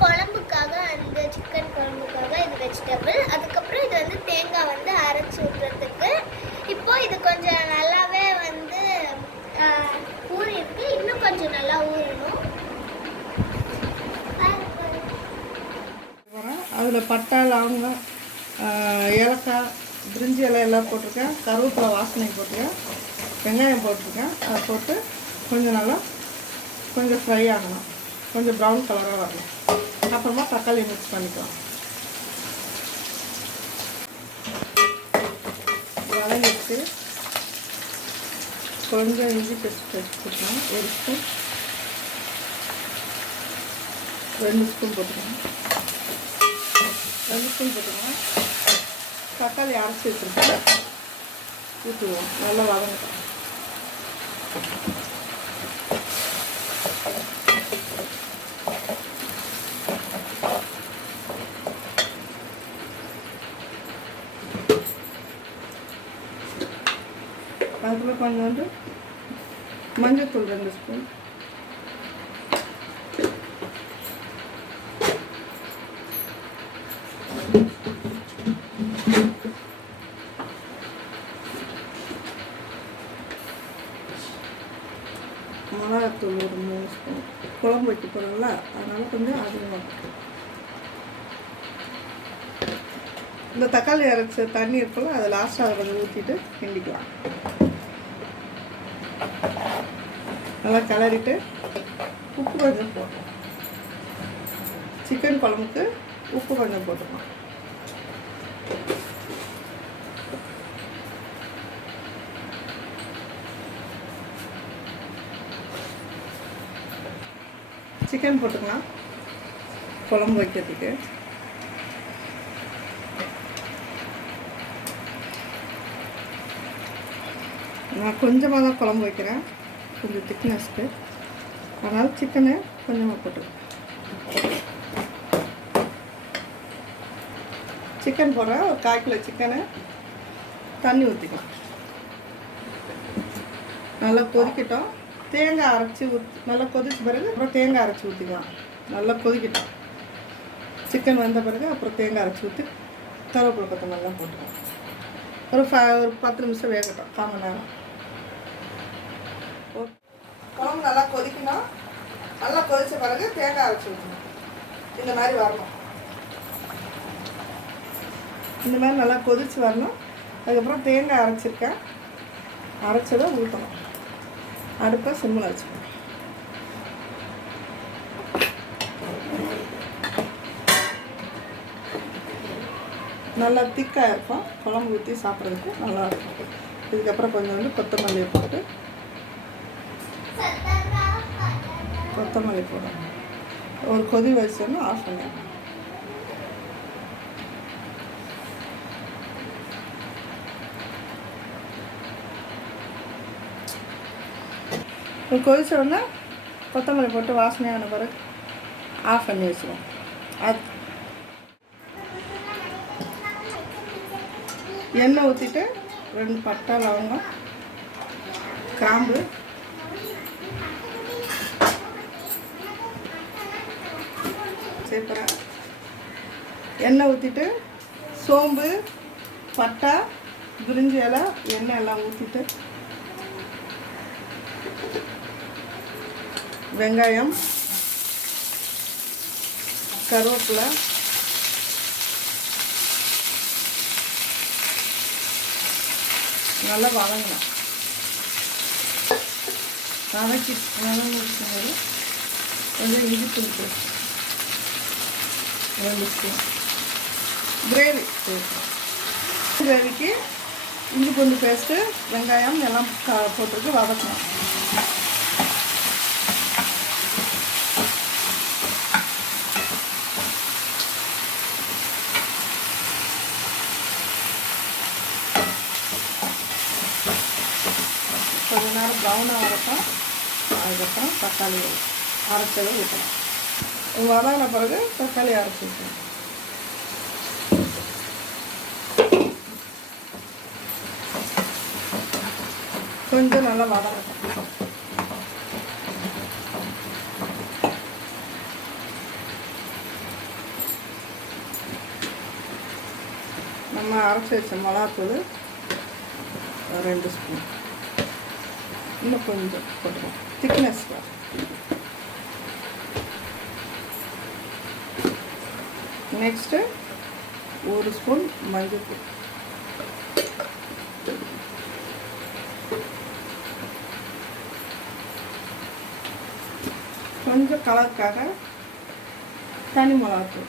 குழம்புக்காக, அந்த சிக்கன் குழம்புக்காக இது வெஜிடபிள். அதுக்கப்புறம் இது வந்து தேங்காய் வந்து அரைச்சி ஊற்றுறதுக்கு. இப்போ இது கொஞ்சம் நல்லாவே வந்து ஊறி இருக்கு. இன்னும் கொஞ்சம் நல்லா ஊறணும். அதில் பட்டை, லவங்கம், ஏலக்காய், பிரிஞ்சி இலை எல்லாம் போட்டிருக்கேன். கருவேப்பிலை வாசனை போட்டிருக்கேன். வெங்காயம் போட்டிருக்கேன். அதை போட்டு கொஞ்சம் ஃப்ரை ஆகணும். கொஞ்சம் ப்ரௌன் கலராக வரணும். அப்புறமா தக்காளி மிக்ஸ் பண்ணிக்கலாம். வதங்கிட்டு கொஞ்சம் இஞ்சி பேஸ்ட் போட்டுக்கலாம். 1 ஸ்பூன், 2 ஸ்பூன் போட்டுக்கலாம். 2 ஸ்பூன் போட்டுக்கலாம். தக்காளி அரைச்சி வச்சுருக்கேன், ஊற்றுவோம். நல்லா வதங்கட்டும். அதுக்குள்ள கொஞ்சோண்டு மஞ்சள்தூள் 2 ஸ்பூன், மிளகாத்தூள் 3 ஸ்பூன். குழம்பு வைக்க போகிறோம்ல, அதனால் கொஞ்சம் அதிகமாக. இந்த தக்காளி அரைச்ச தண்ணி இருக்குல்ல, அதை லாஸ்ட்டாக அதை கொஞ்சம் ஊற்றிட்டு கிண்டிக்கலாம். நல்லா கிளறிட்டு உப்பு கொஞ்சம் போட்டோம். சிக்கன் குழம்புக்கு உப்பு கொஞ்சம் போட்டுக்கலாம். சிக்கன் போட்டுக்கலாம் குழம்பு வைக்கிறதுக்கு. நான் கொஞ்சமாக தான் குழம்பு வைக்கிறேன், கொஞ்சம் திக்னஸ்க்கு. அதனால் சிக்கனை கொஞ்சமாக போட்டுருக்கேன். சிக்கன் போடுறேன். ஒரு 1/4 கிலோ சிக்கனை தண்ணி ஊற்றிக்கலாம். நல்லா கொதிக்கட்டும். தேங்காய் அரைச்சி நல்லா கொதிச்ச பிறகு அப்புறம் தேங்காய் அரைச்சி ஊற்றிக்கலாம். நல்லா கொதிக்கட்டும். சிக்கன் வந்த பிறகு அப்புறம் தேங்காய் அரைச்சி ஊற்றி கருவேப்பிலை கொத்தமல்லாம் போட்டுக்கலாம். ஒரு 10 நிமிஷம் வேகட்டும், 1/4 மணி நேரம். குழம்பு நல்லா கொதிக்கணும். நல்லா கொதித்த பிறகு தேங்காய் அரைச்சி ஊற்றணும். இந்த மாதிரி வரணும். இந்த மாதிரி நல்லா கொதித்து வரணும். அதுக்கப்புறம் தேங்காய் அரைச்சிருக்கேன், அரைச்சதை ஊற்றணும். அடுப்பை சிம்மில் வச்சுக்கணும். நல்லா திக்காக இருக்கும். குழம்பு ஊற்றி சாப்பிட்றதுக்கு நல்லாயிருக்கும். இதுக்கப்புறம் கொஞ்சம் கொத்தமல்லியை போட்டு கொத்தமல்லி போடணும். ஒரு கொதி வச்சோன்னா ஆஃப் பண்ணிடணும். கொதிச்சோடனே கொத்தமல்லி போட்டு வாசனையான பிறகு ஆஃப் பண்ணி வச்சுருவோம். அது எண்ணெய் ஊற்றிட்டு 2 பட்டை, லவங்கம், கிராம்பு, சேர்க்குறேன். எண்ணெய் ஊற்றிட்டு சோம்பு, பட்டை, பிரிஞ்சி இலை, எண்ணெய் எல்லாம் ஊற்றிட்டு வெங்காயம், கருவேப்பிலை, நல்லா வதங்கணும். வதங்கிட்டு கொஞ்சம் இஞ்சி பூண்டு 2 ஸ்பூன். கிரேவிக்கு இஞ்சி பூண்டு பேஸ்ட்டு, வெங்காயம் எல்லாம் போட்டுருக்கு வதக்கணும். கொஞ்ச நேரம் ப்ரௌனாக வரட்டும். அதுக்கப்புறம் தக்காளி அரைச்சதை ஊற்றணும். வதங்கின பிறகு தக்காளி அரைச்சி ஊற்றணும். கொஞ்சம் நல்லா வதங்கட்டும். நம்ம அரைச்சி வச்ச மிளகாத்தூள் 2 ஸ்பூன், இன்னும் கொஞ்சம் போட்டுருவோம் திக்னஸ். நெக்ஸ்ட்டு 1 ஸ்பூன் மஞ்சள்தூள், கொஞ்சம் கலருக்காக தனி மிளகாத்தூள்,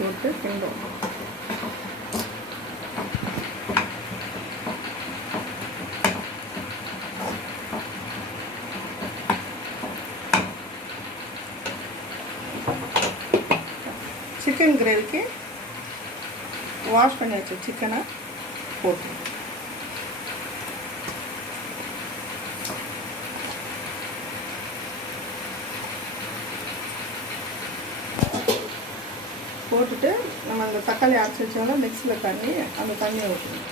போட்டு கிண்டுவோம். சிக்கன் கிரேவிக்கு வாஷ் பண்ணி வச்ச சிக்கனை போட்டு போட்டுட்டு நம்ம அந்த தக்காளி அரைச்சி வச்சோம்னா மிக்ஸியில் தண்ணி, அந்த தண்ணியை ஊற்றணும்.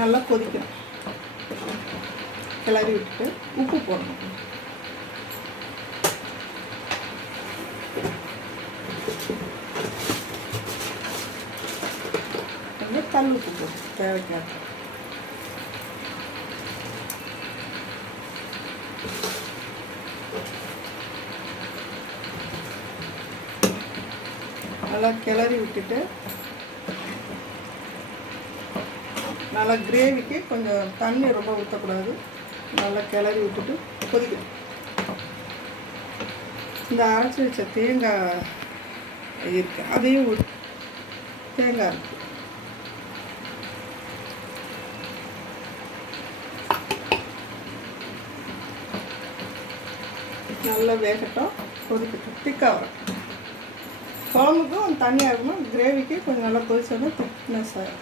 நல்லா கொதிக்கணும். கிளறி விட்டுட்டு உப்பு போடணும். கல் உப்பு போட்டு தேவைக்காக. நல்லா கிளறி விட்டுட்டு நல்லா கிரேவிக்கு கொஞ்சம் தண்ணி ரொம்ப ஊற்றக்கூடாது. நல்லா கிளறி விட்டுட்டு கொதிக்கணும். இந்த அரைச்சி வச்ச தேங்காய் இருக்குது, அதையும் தேங்காய் இருக்குது நல்லா வேகட்டும், கொதிக்கட்டும், திக்காக வரும். குழம்புக்கும் தண்ணியாக இருக்கணும், கிரேவிக்கு கொஞ்சம் நல்லா கொதிச்சோன்னா திக்னஸ் ஆகும்.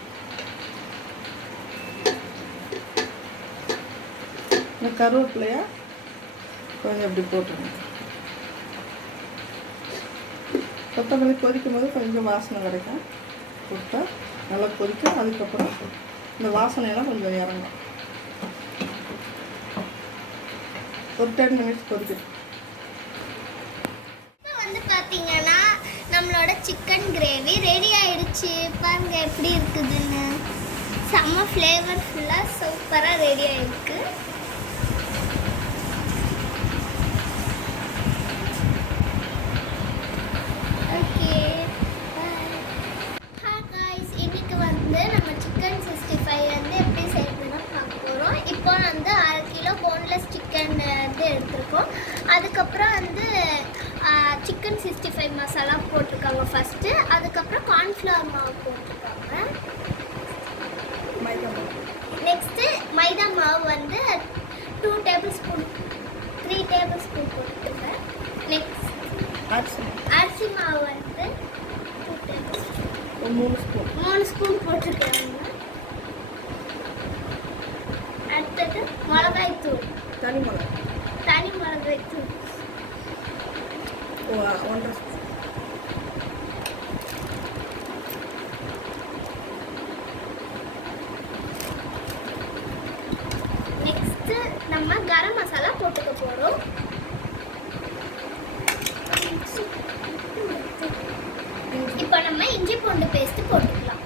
இந்த கருவேப்பிலையா கொஞ்சம் இப்படி போட்டுருங்க. கொத்தமல்லி கொதிக்கும் போது கொஞ்சம் வாசனை கிடைக்கும், போட்டா நல்லா கொதிக்கும். அதுக்கப்புறம் இந்த வாசனையெல்லாம் கொஞ்சம் இறங்கும். ஒரு 10 மினிட்ஸ் கொதிக்கணும். பார்த்தீங்கன்னா நம்மளோட சிக்கன் கிரேவி ரெடி ஆயிடுச்சு. பாருங்க எப்படி இருக்குதுன்னு. செம்ம ஃப்ளேவர்ஃபுல்லாக சூப்பராக ரெடி ஆயிருக்கு. ஓகே, ஹாய் காய்ஸ், இன்னைக்கு வந்து நம்ம சிக்கன் 65 வந்து எப்படி செய்யறதுன்னு பார்க்க போகிறோம். இப்போ வந்து 1/2 கிலோ போன்லெஸ் சிக்கன் வந்து எடுத்துருக்கோம். அதுக்கப்புறம் வந்து சிக்கன் 65 மசாலா போட்டிருக்காங்க ஃபஸ்ட்டு. அதுக்கப்புறம் கார்ன்ஃப்ளவர் மாவு போட்டிருக்காங்க. நெக்ஸ்ட்டு மைதா மாவு வந்து 2 டேபிள் ஸ்பூன் 3 டேபிள் ஸ்பூன் போட்டுருக்கேன். நெக்ஸ்ட் அரிசி மாவு வந்து 2 டேபிள் ஸ்பூன் 3 ஸ்பூன் போட்டிருக்காங்க. அடுத்தது மிளகாய் தூள், தனி மிளகாய் தூள் 1 ஸ்பூன். நெக்ஸ்ட் நம்ம கரம் மசாலா போட்டுக்க போறோம். இப்போ நம்ம இஞ்சி பூண்டு பேஸ்ட் போட்டுக்கலாம்.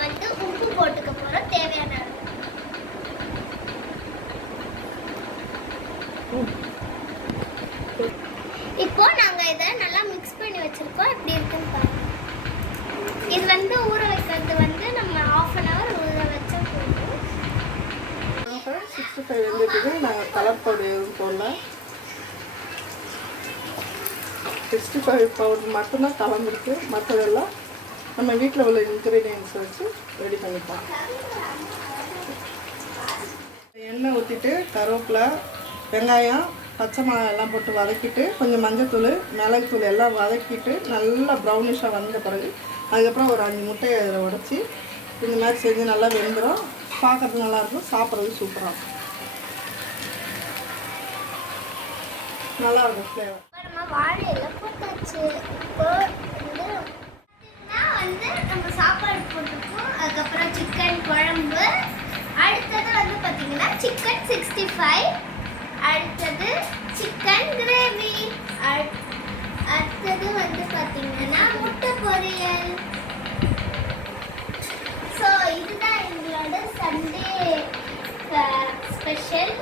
வந்து உப்பு போட்டுக்க போறோம் தேவையான அளவு. இப்போ நாங்க இதை நல்லா மிக்ஸ் பண்ணி வச்சிருக்கோம். எப்படி இருக்குன்னு பாருங்க. இது வந்து ஊற வைக்கிறது வந்து நம்ம 1/2 hour ஊற வச்சா போதும். 65 வெந்துட்டுக்கு நாங்கள் கலர் பவுடர் எதுவும் போடல. 65 பவுடர் மட்டும்தான் கலந்துருக்கு. மற்றதெல்லாம் நம்ம வீட்டில் உள்ள இன்க்ரீடியன்ஸ் வச்சு ரெடி பண்ணிப்போம். எண்ணெய் ஊற்றிட்டு கருவேப்பிலை, வெங்காயம், பச்சை மிளகாய் எல்லாம் போட்டு வதக்கிட்டு கொஞ்சம் மஞ்சத்தூள், மிளகுத்தூள் எல்லாம் வதக்கிட்டு நல்லா ப்ரௌனிஷாக வந்த பிறகு அதுக்கப்புறம் ஒரு 5 முட்டையை அதில் உடச்சி இந்த மாதிரி செஞ்சு நல்லா வெந்துடும். பார்க்கறதுக்கு நல்லாயிருக்கும், சாப்பிட்றது சூப்பராக இருக்கும். நல்லா இருக்கும் ஃப்ளேவர். நம்ம வாழையில போட்டாச்சு. இப்போ வந்து நம்ம சாப்பாடு போட்டுருக்கோம். அதுக்கப்புறம் சிக்கன் குழம்பு. அடுத்தது வந்து பார்த்தீங்கன்னா சிக்கன் 65. அடுத்தது சிக்கன் கிரேவி. அடுத்தது வந்து பார்த்தீங்கன்னா முட்டை பொரியல். ஸோ இதுதான் எங்களோட சண்டே ஸ்பெஷல்.